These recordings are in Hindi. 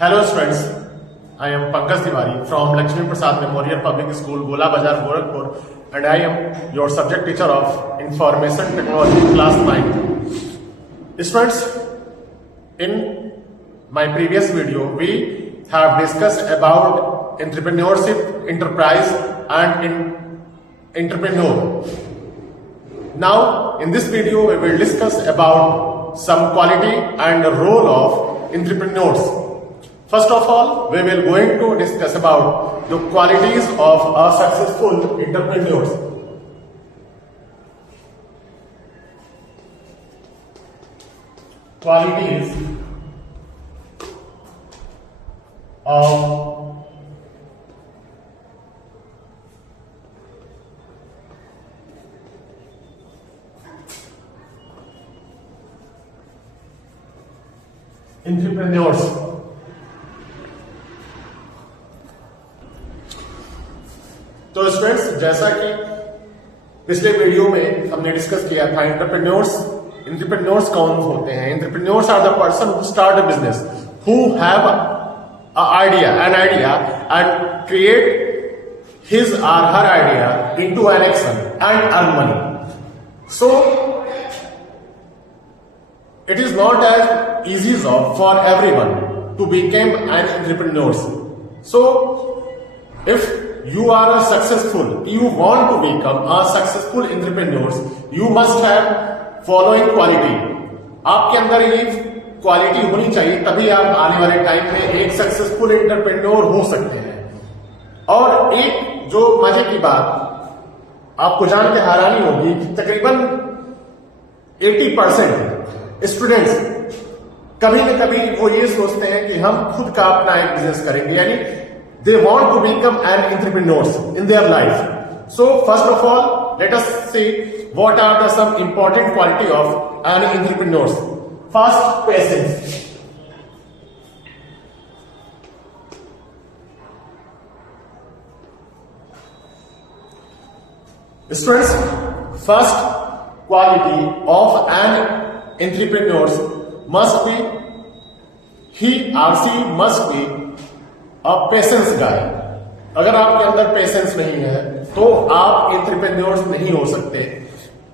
Hello students, I am Pankaj Tiwari from Lakshmi Prasad Memorial Public School, Gola Bazar, Gorakhpur, and I am your subject teacher of Information Technology class 9th. Students, in my previous video, we have discussed about entrepreneurship, enterprise, and entrepreneur. Now, in this video, we will discuss about some quality and role of entrepreneurs. First of all, we will going to discuss about the qualities of a successful entrepreneurs. Qualities of entrepreneurs. तो स्टूडेंट्स, जैसा कि पिछले वीडियो में हमने डिस्कस किया था, एंटरप्रेन्योर्स कौन होते हैं? Entrepreneurs are the person who start a business, who have an idea and create his or her idea into an action and earn money. So it is not as easy job for everyone to become an entrepreneur. So if you are a successful, you want to become a successful entrepreneur, you must have following quality. आपके अंदर ये क्वालिटी होनी चाहिए, तभी आप आने वाले टाइम में एक सक्सेसफुल एंटरप्रेन्योर हो सकते हैं. और एक जो मजे की बात आपको जान के हैरानी होगी कि तकरीबन 80% स्टूडेंट्स कभी न कभी वो ये सोचते हैं कि हम खुद का अपना एक बिजनेस करेंगे, यानी they want to become an entrepreneurs in their life. So first of all let us see what are the some important quality of an entrepreneurs. First, patience. Students, first quality of an entrepreneur must be, he or she must be a patience guy. अगर आपके अंदर पेशेंस नहीं है तो आप एंटरप्रेन्योर्स नहीं हो सकते,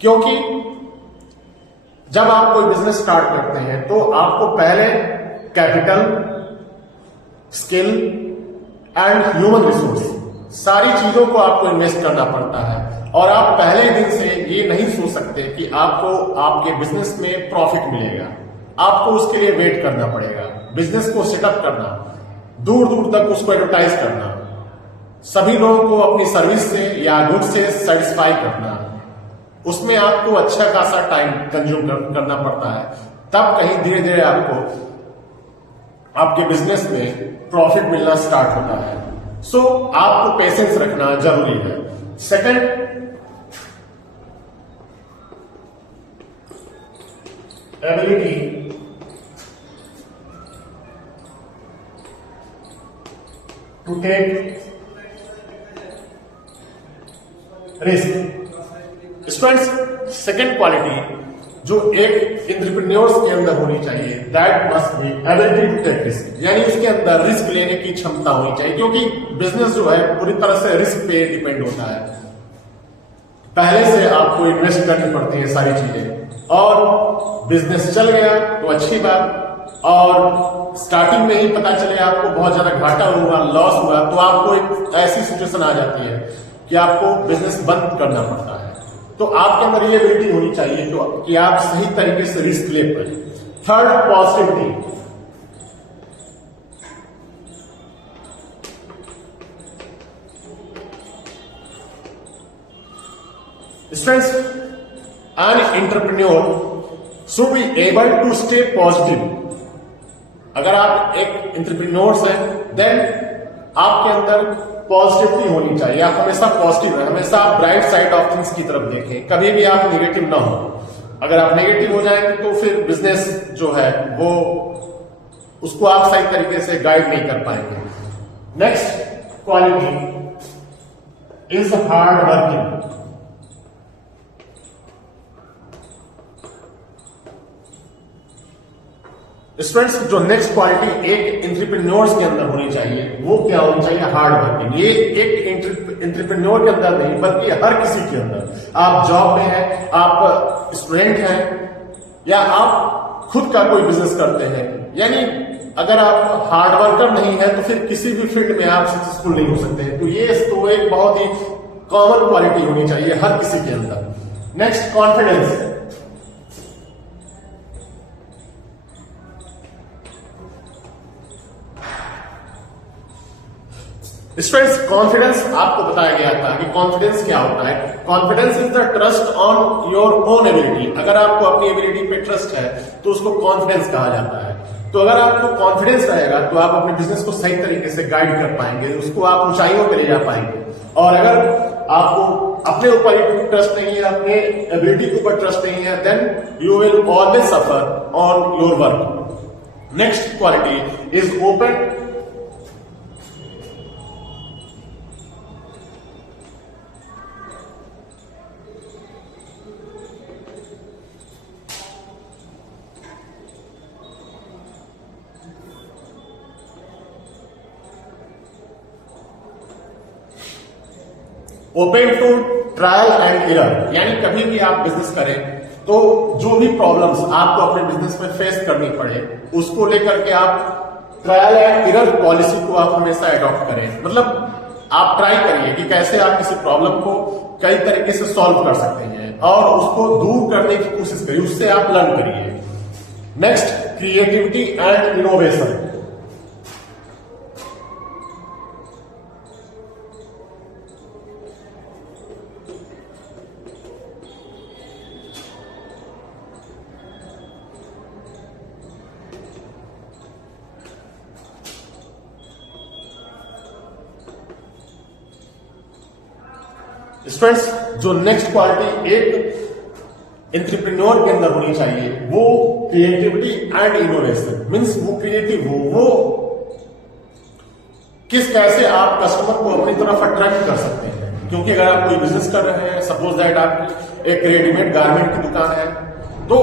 क्योंकि जब आप कोई बिजनेस स्टार्ट करते हैं तो आपको पहले capital, skill and human resource, सारी चीजों को आपको इन्वेस्ट करना पड़ता है. और आप पहले दिन से ये नहीं सोच सकते कि आपको आपके बिजनेस में प्रॉफिट मिलेगा. आपको उसके लिए वेट करना पड़ेगा, बिजनेस को सेटअप करना, दूर दूर तक उसको एडवर्टाइज करना, सभी लोगों को अपनी सर्विस से या गुड से सेटिस्फाई करना, उसमें आपको अच्छा खासा टाइम कंज्यूम करना पड़ता है. तब कहीं धीरे धीरे आपको आपके बिजनेस में प्रॉफिट मिलना स्टार्ट होता है. सो आपको पेशेंस रखना जरूरी है. Second, ability to take risk. Students, second quality जो एक एंटरप्रेन्योर्स के अंदर होनी चाहिए, that must be ability to take risk. यानी उसके अंदर रिस्क लेने की क्षमता होनी चाहिए, क्योंकि बिजनेस जो है पूरी तरह से रिस्क पे डिपेंड होता है. पहले से आपको इन्वेस्ट करनी पड़ती है सारी चीजें, और बिजनेस चल गया तो अच्छी बात, और स्टार्टिंग में ही पता चले आपको बहुत ज्यादा घाटा हुआ, लॉस हुआ, तो आपको एक ऐसी सिचुएशन आ जाती है कि आपको बिजनेस बंद करना पड़ता है. तो आपके अंदर ये एबिलिटी होनी चाहिए तो कि आप सही तरीके से रिस्क ले पाए. Third, positivity. Students, an entrepreneur should be able to stay positive. अगर आप एक एंटरप्रेन्योर्स हैं, देन आपके अंदर पॉजिटिविटी होनी चाहिए. आप हमेशा पॉजिटिव रहें, हमेशा ब्राइट साइड ऑफ थिंग्स की तरफ देखें, कभी भी आप नेगेटिव ना हो. अगर आप नेगेटिव हो जाएंगे तो फिर बिजनेस जो है वो उसको आप सही तरीके से गाइड नहीं कर पाएंगे. Next quality is hard working. Students, जो नेक्स्ट क्वालिटी एक एंटरप्रेन्योर्स के अंदर होनी चाहिए वो क्या होनी चाहिए? Hard working. ये एक एंटरप्रेन्योर के अंदर नहीं बल्कि हर किसी के अंदर, आप जॉब में हैं, आप स्टूडेंट हैं या आप खुद का कोई बिजनेस करते हैं, यानी अगर आप हार्ड वर्कर नहीं है तो फिर किसी भी फील्ड में आप सक्सेसफुल नहीं हो सकते। तो ये तो एक बहुत ही कॉमन क्वालिटी होनी चाहिए हर किसी के अंदर। Next, confidence. स्टूडेंट्स, कॉन्फिडेंस आपको बताया गया था कि कॉन्फिडेंस क्या होता है। Confidence is the trust on your own ability. अगर आपको अपनी एबिलिटी पे ट्रस्ट है तो उसको कॉन्फिडेंस कहा जाता है। तो अगर आपको कॉन्फिडेंस रहेगा तो आप अपने बिजनेस को सही तरीके से गाइड कर पाएंगे, उसको आप ऊंचाइयों पे ले जा पाएंगे। और अगर आपको अपने ऊपर ट्रस्ट नहीं है, अपने एबिलिटी के ऊपर ट्रस्ट नहीं है, then you will always suffer on your work. Next quality is open. Open to trial and error, यानी कभी भी आप बिजनेस करें तो जो भी प्रॉब्लम्स आपको अपने बिजनेस में फेस करनी पड़े उसको लेकर के आप ट्रायल एंड एरर पॉलिसी को आप हमेशा अडॉप्ट करें। मतलब आप ट्राई करिए कि कैसे आप किसी प्रॉब्लम को कई तरीके से सॉल्व कर सकते हैं और उसको दूर करने की कोशिश करिए, उससे आप लर्न करिए। Next, creativity and innovation. Students, जो नेक्स्ट क्वालिटी एक एंटरप्रेन्योर के अंदर होनी चाहिए वो क्रिएटिविटी एंड इनोवेशन। मींस वो क्रिएटिव हो, वो कैसे आप कस्टमर को अपनी तरफ अट्रैक्ट कर सकते हैं। क्योंकि अगर आप कोई बिजनेस कर रहे हैं, सपोज दैट आपकी एक रेडीमेड गारमेंट की दुकान है तो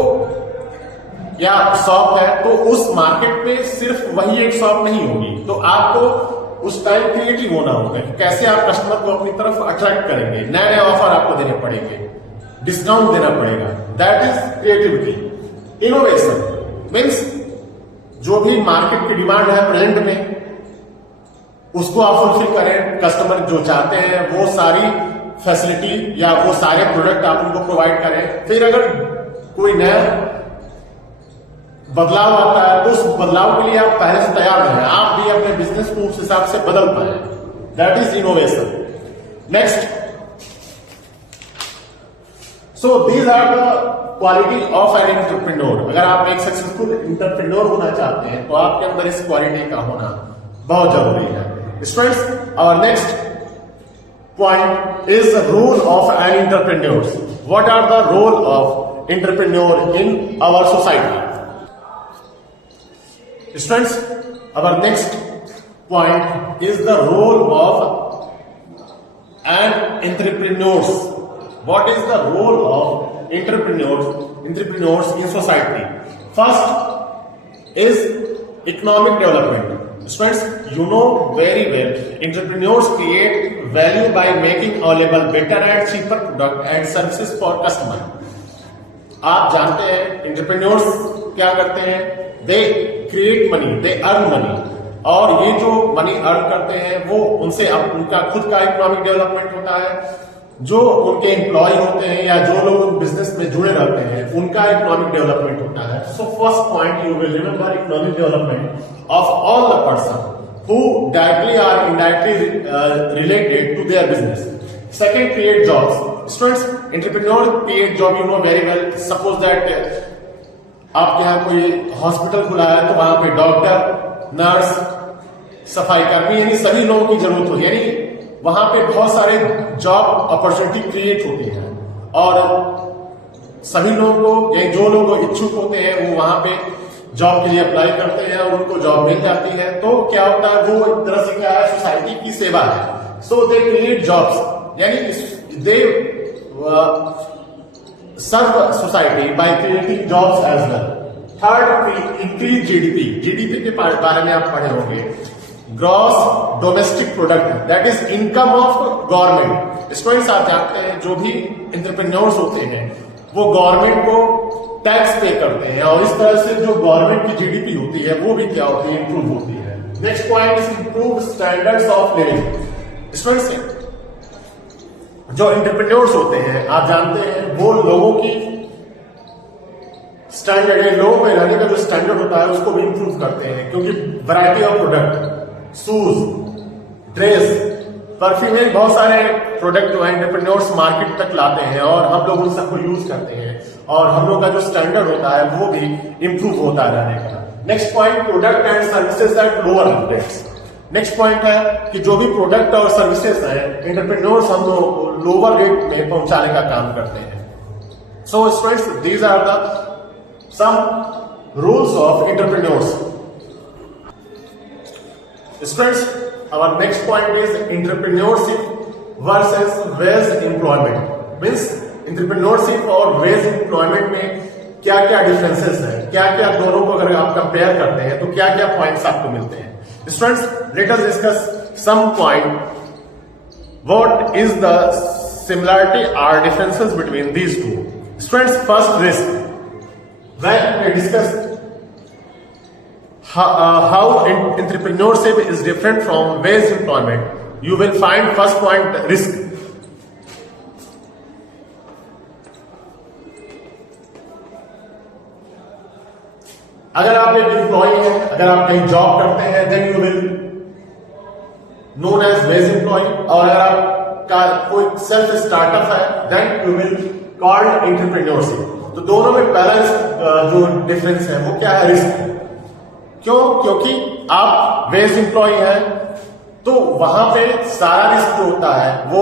या शॉप है, तो उस मार्केट में सिर्फ वही एक शॉप नहीं होगी, तो आपको उस टाइम क्रिएटिव होना होगा कि कैसे आप कस्टमर को अपनी तरफ अट्रैक्ट करेंगे। नए नए ऑफर आपको देने पड़ेंगे, डिस्काउंट देना पड़ेगा, that is creativity. Innovation means जो भी मार्केट की डिमांड है प्रेजेंट में उसको आप फुलफिल करें। कस्टमर जो चाहते हैं वो सारी फैसिलिटी या वो सारे प्रोडक्ट आप उनको प्रोवाइड करें। फिर अगर कोई नया बदलाव आता है तो उस बदलाव के लिए आप पहले से तैयार रहें, आप भी अपने बिजनेस को उस हिसाब से बदल पाए, that is innovation. Next, so these are the quality of an entrepreneur. अगर आप एक सक्सेसफुल एंटरप्रेन्योर होना चाहते हैं तो आपके अंदर इस क्वालिटी का होना बहुत जरूरी है। Students, our next point is the role of an entrepreneur. What are the role of entrepreneur in our society? Students, our next point is the role of an entrepreneurs. What is the role of entrepreneurs in society? First is economic development. Students, you know very well, entrepreneurs create value by making available better and cheaper product and services for customer. आप जानते हैं एंटरप्रेन्योर्स क्या करते हैं? They create money, they earn money, और ये जो मनी अर्न करते हैं वो उनसे अब उनका खुद का इकोनॉमिक डेवलपमेंट होता है। जो उनके एम्प्लॉय होते हैं या जो लोग बिजनेस में जुड़े रहते हैं उनका इकोनॉमिक डेवलपमेंट होता है। So first point you will remember economic development of all the person who directly or indirectly related to their business. Second, create jobs. Students, entrepreneur create job, you know very well. Suppose that आपके यहाँ कोई हॉस्पिटल खुला है तो वहां पे डॉक्टर, नर्स, सफाई कर्मी यानी सभी लोगों की जरूरत होती है, यानी वहां पे बहुत सारे जॉब अपॉर्चुनिटी क्रिएट होती है और सभी लोगों को या जो लोग इच्छुक होते हैं वो वहां पे जॉब के लिए अप्लाई करते हैं और उनको जॉब मिल जाती है। तो क्या होता है, वो एक तरह से क्या है, सोसाइटी की सेवा है। सो दे क्रिएट जॉब्स, यानी दे serve society by creating jobs as well. Third, increase GDP. GDP के बारे में आप पढ़े होंगे, gross domestic product, that is income of government. Students आप जानते हैं जो भी एंटरप्रेन्योर्स होते हैं वो गवर्नमेंट को टैक्स पे करते हैं और इस तरह से जो गवर्नमेंट की जीडीपी होती है वो भी क्या होती है, इंप्रूव होती है। Next point is improve standards of living. Students जो एंटरप्रेन्योर्स होते हैं आप जानते हैं वो लोगों की स्टैंडर्ड है, लोगों में रहने का जो स्टैंडर्ड होता है उसको भी इंप्रूव करते हैं, क्योंकि variety of product, shoes, dress, perfumery, बहुत सारे प्रोडक्ट जो है एंटरप्रेन्योर्स मार्केट तक लाते हैं और हम लोग उन सबको यूज करते हैं और हम लोग का जो स्टैंडर्ड होता है वो भी इंप्रूव होता रहने का। Next point, product and services at lower rates. Next point है कि जो भी प्रोडक्ट और सर्विसेज है एंटरप्रेन्योर्स हम लोग लोअर रेट में पहुंचाने का काम करते हैं। So students these are the some rules of entrepreneurs. Students, our next point is entrepreneurship versus wage employment. Means entrepreneurship और wage employment में क्या क्या डिफरेंसेस हैं, क्या क्या दोनों को अगर आप कंपेयर करते हैं तो क्या क्या पॉइंट्स आपको मिलते हैं। Students, let us discuss some point. What is the similarity or differences between these two? Students, first, risk. When we discuss how entrepreneurship is different from wage employment, you will find first point, risk. अगर आप एक एम्प्लॉय हैं, अगर आप कहीं जॉब करते हैं, then you will known as wage employ, और अगर आपका कोई सेल्फ स्टार्टअप है then you will called entrepreneurship. तो दोनों में पहला जो डिफरेंस है वो क्या है, रिस्क। क्यों? क्योंकि आप वेज एम्प्लॉय हैं तो वहां पे सारा रिस्क जो होता है वो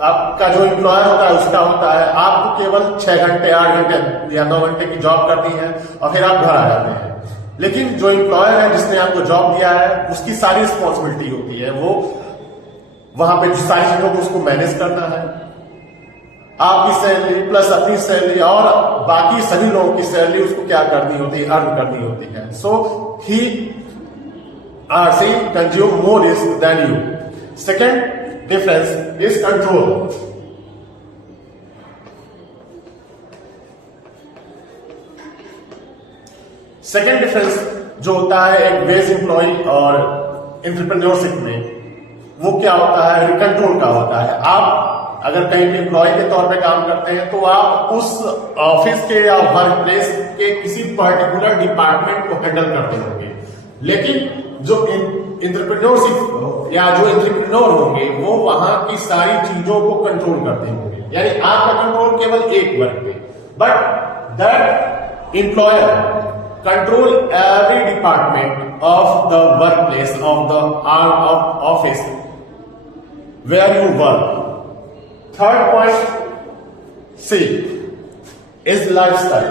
आपका जो एम्प्लॉयर होता है उसका होता है। आपको केवल 6 घंटे 8 घंटे या 9 घंटे की जॉब करनी है और फिर आप घर आ जाते हैं। लेकिन जो एम्प्लॉयर है जिसने आपको जॉब दिया है उसकी सारी रिस्पॉन्सिबिलिटी होती है, वो वहां पे सारी चीजों को उसको मैनेज करना है, आपकी सैलरी प्लस अपनी सैलरी और बाकी सभी लोगों की सैलरी उसको क्या करनी होती है, अर्न करनी होती है। So he are see consume more risk than you. Second difference is control. Second difference जो होता है एक वेज एम्प्लॉय और एंटरप्रेन्योरशिप में, वो क्या होता है, कंट्रोल का होता है। आप अगर कहीं पे एम्प्लॉय के तौर पे काम करते हैं तो आप उस ऑफिस के या वर्क प्लेस के किसी पर्टिकुलर डिपार्टमेंट को हैंडल करते होंगे, लेकिन जो एंटरप्रेन्योरशिप या जो एंटरप्रेन्योर होंगे वो वहां की सारी चीजों को कंट्रोल करते होंगे, यानी आपका कंट्रोल केवल एक वर्क पे, but that employer control every department of the work place of the office where you work. Third point, C, is lifestyle.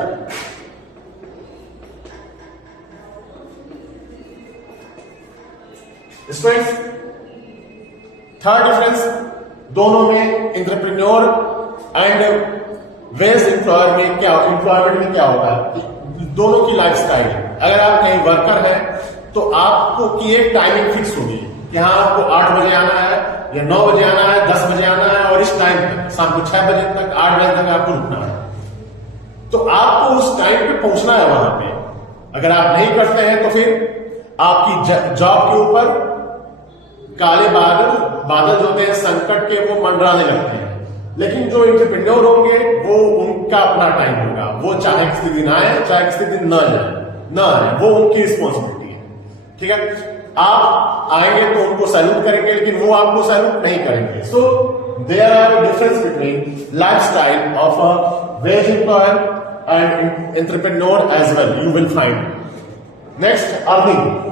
Students, third difference दोनों में एंटरप्रेन्योर एंड वेज एम्प्लॉयर में क्या, एम्प्लॉयमेंट में क्या होता है, दोनों की लाइफस्टाइल। अगर आप कहीं वर्कर हैं तो आपको की एक टाइमिंग फिक्स होगी कि हाँ आपको 8 बजे आना है या 9 बजे आना है, 10 बजे आना है और इस टाइम तक शाम को 6 बजे तक 8 बजे तक आपको रुकना है। तो आपको उस टाइम पे पहुंचना है वहां पे। अगर आप नहीं करते हैं तो फिर आपकी जॉब के ऊपर काले बादल जो होते हैं संकट के वो मंडराने लगते हैं। लेकिन जो एंटरप्रेन्योर होंगे वो उनका अपना टाइम होगा, वो चाहे किसी दिन आए चाहे किसी दिन न आए, वो उनकी रिस्पॉन्सिबिलिटी है। ठीक है, आप आएंगे तो उनको सैल्यूट करेंगे लेकिन वो आपको सैल्यूट नहीं करेंगे। So there are difference between lifestyle of a wage employer and entrepreneur as well, you will find. Next, earning.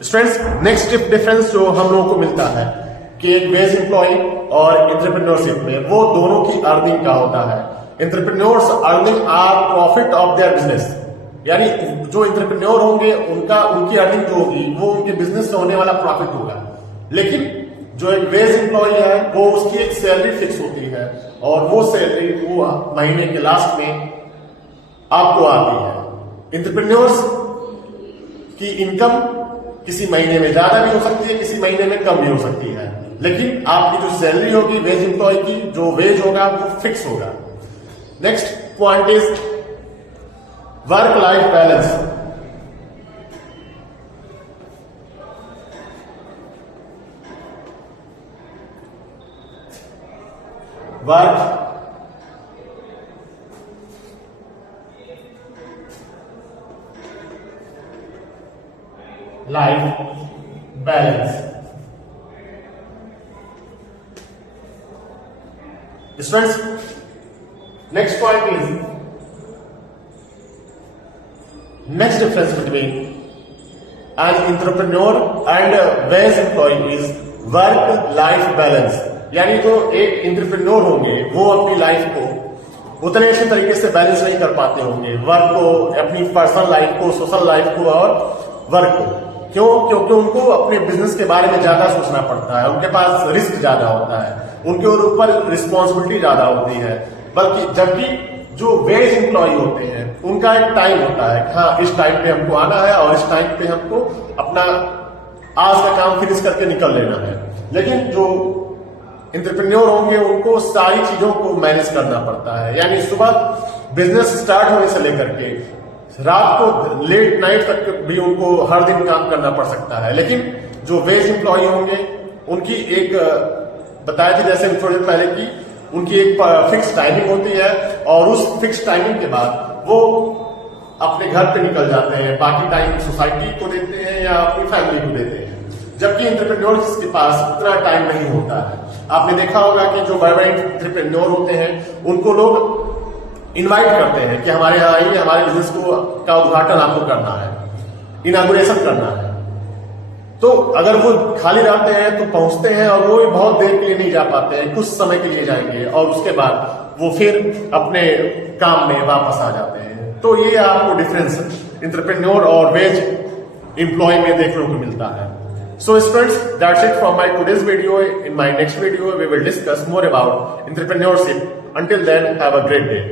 Students, next difference जो हम लोगों को मिलता है कि एक वेज एम्प्लॉय और एंटरप्रेन्योरशिप में, वो दोनों की अर्निंग का होता है। Entrepreneurs earning are profit of their business यानी जो एंटरप्रेन्योर होंगे उनकी अर्निंग जो होगी वो उनके बिजनेस से होने वाला प्रॉफिट होगा। लेकिन जो एक वेज एम्प्लॉय है वो उसकी एक सैलरी फिक्स होती है और वो सैलरी वो महीने के लास्ट में आपको आती है। एंटरप्रेन्योर्स की इनकम किसी महीने में ज्यादा भी हो सकती है, किसी महीने में कम भी हो सकती है, लेकिन आपकी जो सैलरी होगी वेज एम्प्लॉय की, जो वेज होगा वो फिक्स होगा। Next point is work life balance. Work life balance. Students, next point is next difference between an entrepreneur and a wage employee is work life balance। यानी जो एक एंटरप्रेन्योर होंगे वो अपनी लाइफ को उतने अच्छे तरीके से बैलेंस नहीं कर पाते होंगे, वर्क को, अपनी पर्सनल लाइफ को, सोशल लाइफ को और वर्क को। क्यों? क्योंकि उनको अपने बिजनेस के बारे में ज्यादा सोचना पड़ता है, उनके पास रिस्क ज्यादा होता है, उनके ऊपर रिस्पॉन्सिबिलिटी ज्यादा होती है। बल्कि जबकि जो वेज एम्प्लॉय होते हैं उनका एक टाइम होता है कि हाँ इस टाइम पे हमको आना है और इस टाइम पे हमको अपना आज का काम फिनिश करके निकल लेना है। लेकिन जो एंटरप्रेन्योर होंगे उनको सारी चीजों को मैनेज करना पड़ता है, यानी सुबह बिजनेस स्टार्ट होने से लेकर के रात को लेट नाइट तक भी उनको हर दिन काम करना पड़ सकता है। लेकिन जो वेज एम्प्लॉय होंगे उनकी एक बताया थी जैसे थोड़ी देर पहले की उनकी एक फिक्स टाइमिंग होती है और उस फिक्स टाइमिंग के बाद वो अपने घर पे निकल जाते हैं, बाकी टाइम सोसाइटी को देते हैं या अपनी फैमिली को देते हैं। जबकि एंटरप्रेन्योर्स के पास उतना टाइम नहीं होता है। आपने देखा होगा कि जो बड़े बड़े एंटरप्रेन्योर होते हैं उनको लोग इनवाइट करते हैं कि हमारे यहाँ आइए, हमारे बिजनेस का उद्घाटन आपको करना है, इनागुरेशन करना है। तो अगर वो खाली रहते हैं तो पहुंचते हैं और वो भी बहुत देर के लिए नहीं जा पाते हैं, कुछ समय के लिए जाएंगे और उसके बाद वो फिर अपने काम में वापस आ जाते हैं। तो ये आपको डिफरेंस एंटरप्रेन्योर और वेज एम्प्लॉय में देखने को मिलता है। So students, that's it from my today's video. In my next video, we will discuss more about entrepreneurship. Until then, have a great day.